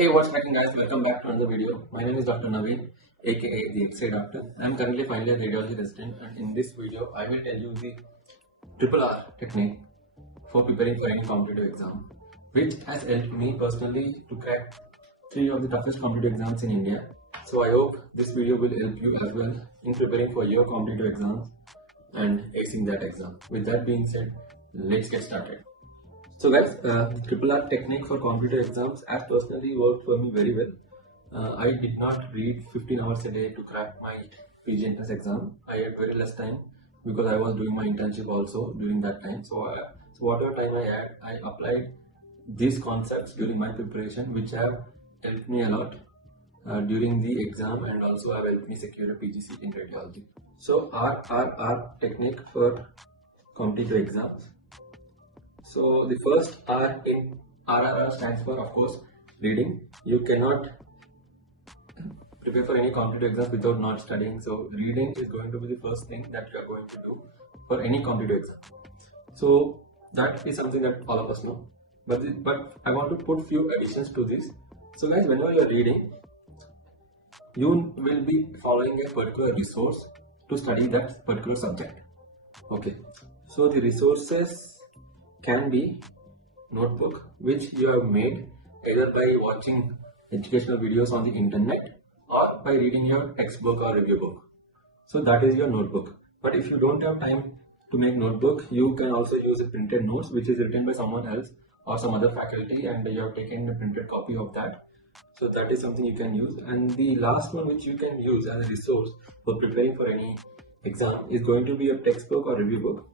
Hey, what's happening, guys? Welcome back to another video. My name is Dr. Naveen, aka the X-ray Doctor. I'm currently final year radiology resident, and in this video, I will tell you the triple R technique for preparing for any competitive exam, which has helped me personally to crack 3 of the toughest competitive exams in India. So I hope this video will help you as well in preparing for your competitive exams and acing that exam. With that being said, let's get started. So guys, the triple R technique for competitive exams has personally worked for me very well. I did not read 15 hours a day to crack my PG entrance exam. I had very less time because I was doing my internship also during that time. So whatever time I had, I applied these concepts during my preparation, which have helped me a lot during the exam and also have helped me secure a PG seat in radiology. So R technique for competitive exams. So the first R in RRR stands for, of course, reading. You cannot prepare for any competitive exam without not studying. So reading is going to be the first thing that you are going to do for any competitive exam. So that is something that all of us know. But I want to put few additions to this. So guys, whenever you are reading, you will be following a particular resource to study that particular subject. Okay. So the resources can be notebook which you have made either by watching educational videos on the internet or by reading your textbook or review book. So that is your notebook. But if you don't have time to make notebook, you can also use a printed notes which is written by someone else or some other faculty, and you have taken a printed copy of that. So that is something you can use. And the last one which you can use as a resource for preparing for any exam is going to be your textbook or review book.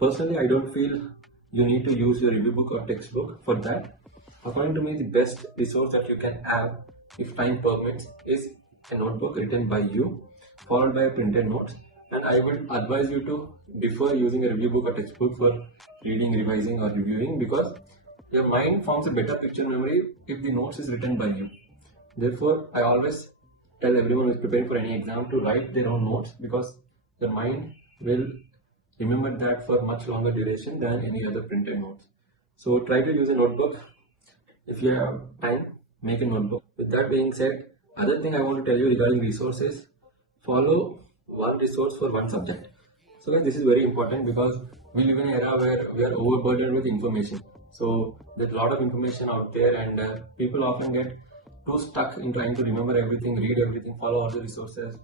Personally, I don't feel you need to use your review book or textbook for that. According to me, the best resource that you can have, if time permits, is a notebook written by you, followed by a printed notes. And I would advise you to defer using a review book or textbook for reading, revising, or reviewing, because your mind forms a better picture memory if the notes is written by you. Therefore, I always tell everyone who is preparing for any exam to write their own notes, because your mind will remember that for much longer duration than any other printed notes. So try to use a notebook. If you have time, make a notebook. With that being said, other thing I want to tell you regarding resources, follow one resource for one subject. So guys, this is very important because we live in an era where we are overburdened with information. So there's a lot of information out there, and people often get too stuck in trying to remember everything, read everything, follow all the resources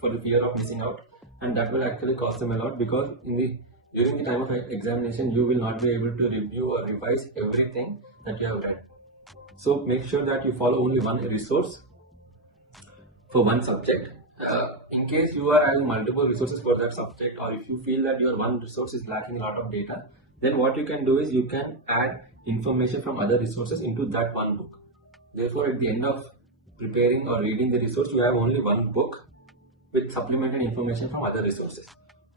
for the fear of missing out. And that will actually cost them a lot, because during the time of examination you will not be able to review or revise everything that you have read. So make sure that you follow only one resource for one subject. In case you are having multiple resources for that subject, or if you feel that your one resource is lacking a lot of data, then what you can do is you can add information from other resources into that one book. Therefore, at the end of preparing or reading the resource, you have only one book with supplemented information from other resources.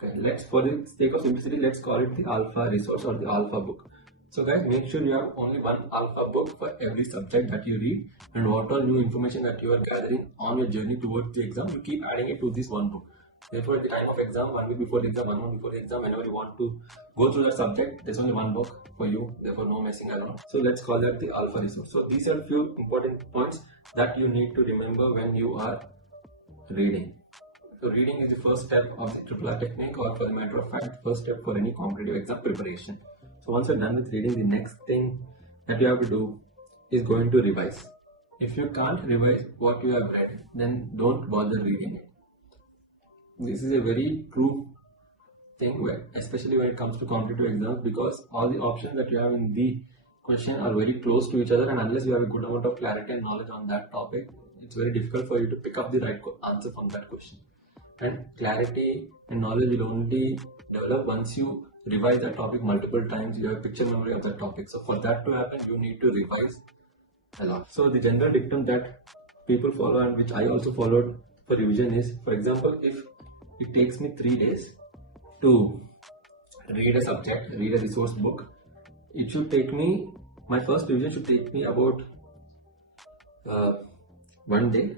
Okay, for the sake of simplicity, let's call it the alpha resource or the alpha book. So guys, make sure you have only one alpha book for every subject that you read, and what all new information that you are gathering on your journey towards the exam, you keep adding it to this one book. Therefore, at the time of exam, 1 week before the exam, 1 month before the exam, whenever you want to go through that subject, there's only one book for you, therefore no messing around. So let's call that the alpha resource. So these are few important points that you need to remember when you are reading. So reading is the first step of the triple R technique, or for the matter of fact, first step for any competitive exam preparation. So once you're done with reading, the next thing that you have to do is going to revise. If you can't revise what you have read, then don't bother reading it. This is a very true thing, especially when it comes to competitive exams, because all the options that you have in the question are very close to each other, and unless you have a good amount of clarity and knowledge on that topic, it's very difficult for you to pick up the right answer from that question. And clarity and knowledge will only develop once you revise that topic multiple times. You have picture memory of that topic. So for that to happen, you need to revise a lot. So the general dictum that people follow, and which I also followed for revision, is, for example, if it takes me 3 days to read a subject, read a resource book, it should take me, my first revision should take me about 1 day,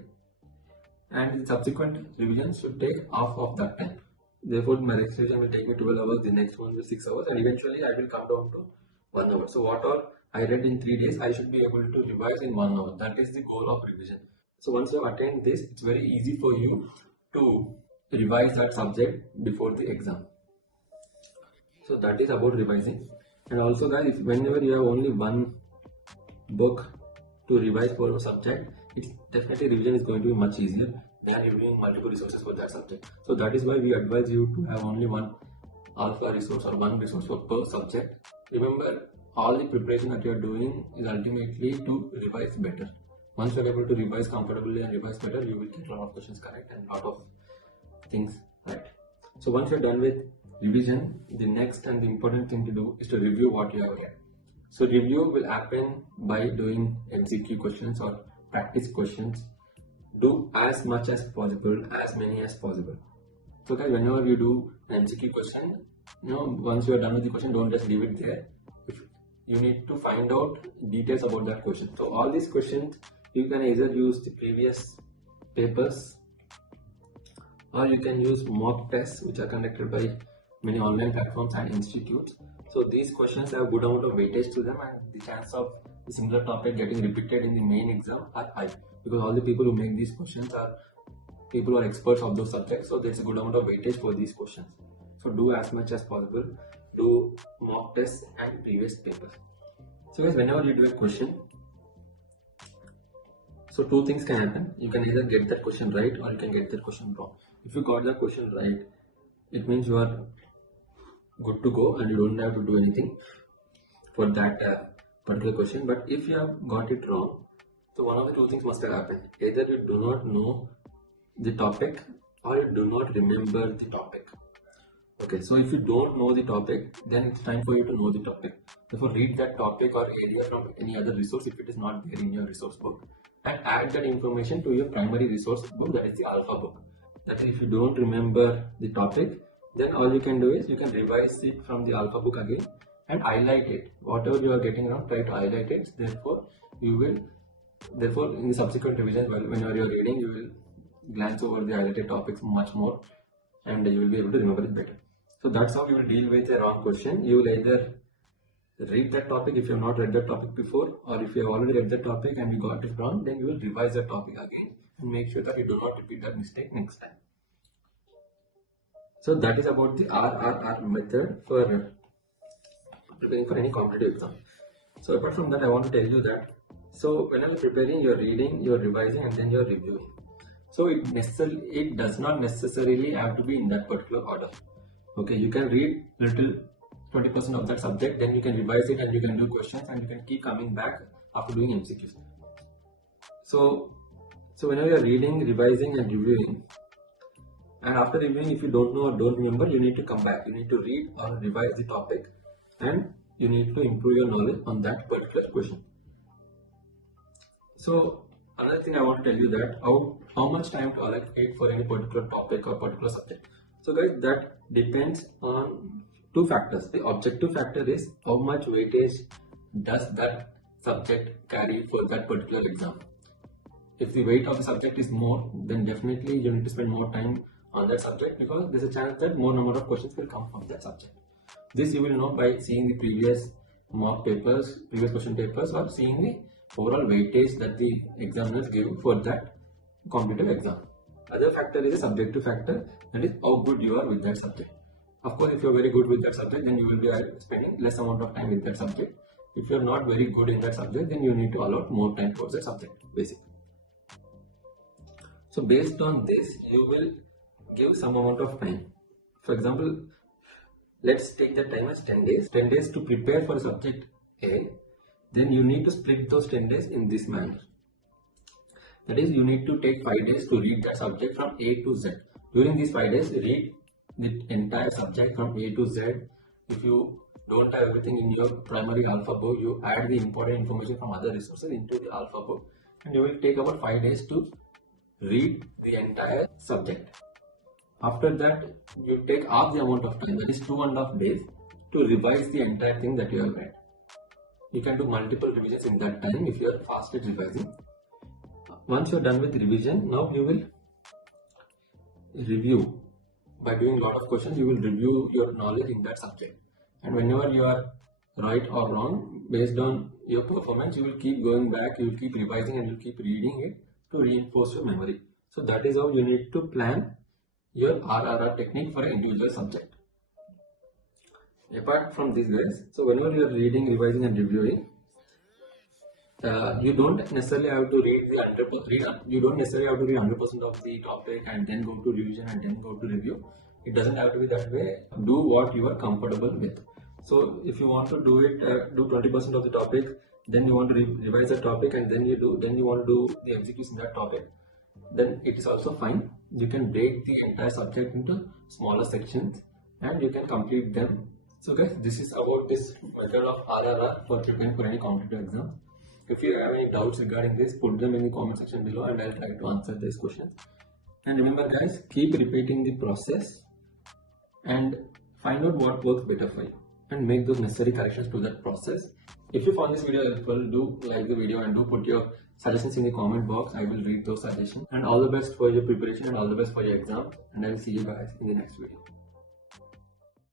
and the subsequent revision should take half of that time. Therefore, my next revision will take me 12 hours, the next one will 6 hours, and eventually I will come down to 1 hour. So what all I read in 3 days, I should be able to revise in 1 hour. That is the goal of revision. So once you have attained this, it's very easy for you to revise that subject before the exam. So that is about revising. And also guys, whenever you have only one book to revise for a subject, it's definitely revision is going to be much easier than reviewing multiple resources for that subject. So that is why we advise you to have only one alpha resource or one resource for per subject. Remember, all the preparation that you are doing is ultimately to revise better. Once you are able to revise comfortably and revise better, you will get a lot of questions correct and a lot of things right. So once you are done with revision, the next and the important thing to do is to review what you have read. So review will happen by doing MCQ questions or practice questions. Do as much as possible, as many as possible. So guys, whenever you do an MCQ question, once you are done with the question, don't just leave it there. You need to find out details about that question. So all these questions, you can either use the previous papers or you can use mock tests which are conducted by many online platforms and institutes. So these questions have good amount of weightage to them, and the chance of the similar topic getting repeated in the main exam are high, because all the people who make these questions are people who are experts of those subjects. So there's a good amount of weightage for these questions. So do as much as possible, do mock tests and previous papers. So guys, whenever you do a question, so two things can happen. You can either get that question right or you can get that question wrong. If you got the question right, it means you are good to go and you don't have to do anything for that particular question. But if you have got it wrong, so one of the two things must have happened. Either you do not know the topic or you do not remember the topic. Okay, so if you don't know the topic, then it's time for you to know the topic. Therefore, read that topic or area from any other resource if it is not there in your resource book, and add that information to your primary resource book, that is the alpha book. That is, if you don't remember the topic, then all you can do is you can revise it from the alpha book again and highlight it. Whatever you are getting wrong, try to highlight it. Therefore in the subsequent revisions, whenever you are reading, you will glance over the highlighted topics much more and you will be able to remember it better. So that's how you will deal with a wrong question. You will either read that topic if you have not read that topic before, or if you have already read the topic and you got it wrong, then you will revise the topic again and make sure that you do not repeat that mistake next time. So that is about the RRR method for preparing for any competitive exam. So apart from that, I want to tell you that, so whenever preparing, you're reading, you're revising, and then you're reviewing. So it does not necessarily have to be in that particular order. Okay, you can read little 20% of that subject, then you can revise it and you can do questions and you can keep coming back after doing MCQs. So whenever you're reading, revising and reviewing, and after reviewing, if you don't know or don't remember, you need to come back. You need to read or revise the topic and you need to improve your knowledge on that particular question. So another thing I want to tell you that how much time to allocate for any particular topic or particular subject. So guys, that depends on two factors. The objective factor is how much weightage does that subject carry for that particular exam. If the weight of the subject is more, then definitely you need to spend more time on that subject, because there's a chance that more number of questions will come from that subject. This you will know by seeing the previous mock papers, previous question papers, or seeing the overall weightage that the examiners give for that competitive exam. Other factor is a subjective factor, that is how good you are with that subject. Of course, if you are very good with that subject, then you will be spending less amount of time with that subject. If you are not very good in that subject, then you need to allot more time towards that subject, basically. So based on this, you will give some amount of time. For example, let's take the time as 10 days. 10 days to prepare for subject A. Then you need to split those 10 days in this manner. That is, you need to take 5 days to read that subject from A to Z. During these 5 days, read the entire subject from A to Z. If you don't have everything in your primary alpha book, you add the important information from other resources into the alpha book, and you will take about 5 days to read the entire subject. After that, you take half the amount of time, that is 2.5 days, to revise the entire thing that you have read. You can do multiple revisions in that time if you are fast at revising. Once you are done with revision, now you will review. By doing a lot of questions, you will review your knowledge in that subject. And whenever you are right or wrong based on your performance. You will keep going back, you will keep revising, and you will keep reading it to reinforce your memory. So that is how you need to plan your RRR technique for an individual subject. Apart from this, guys, so whenever you are reading, revising, and reviewing, you don't necessarily have to read the 100%. You don't necessarily have to read 100% of the topic and then go to revision and then go to review. It doesn't have to be that way. Do what you are comfortable with. So if you want to do it, do 20% of the topic, then you want to revise the topic, and then you want to do the execution in that topic. Then it is also fine. You can break the entire subject into smaller sections and you can complete them. So guys, this is about this method of RRR for preparing for any competitive exam. If you have any doubts regarding this, put them in the comment section below and I'll try to answer these questions. And remember guys, keep repeating the process and find out what works better for you and make those necessary corrections to that process. If you found this video helpful, do like the video and do put your suggestions in the comment box. I will read those suggestions. And all the best for your preparation and all the best for your exam. And I will see you guys in the next video.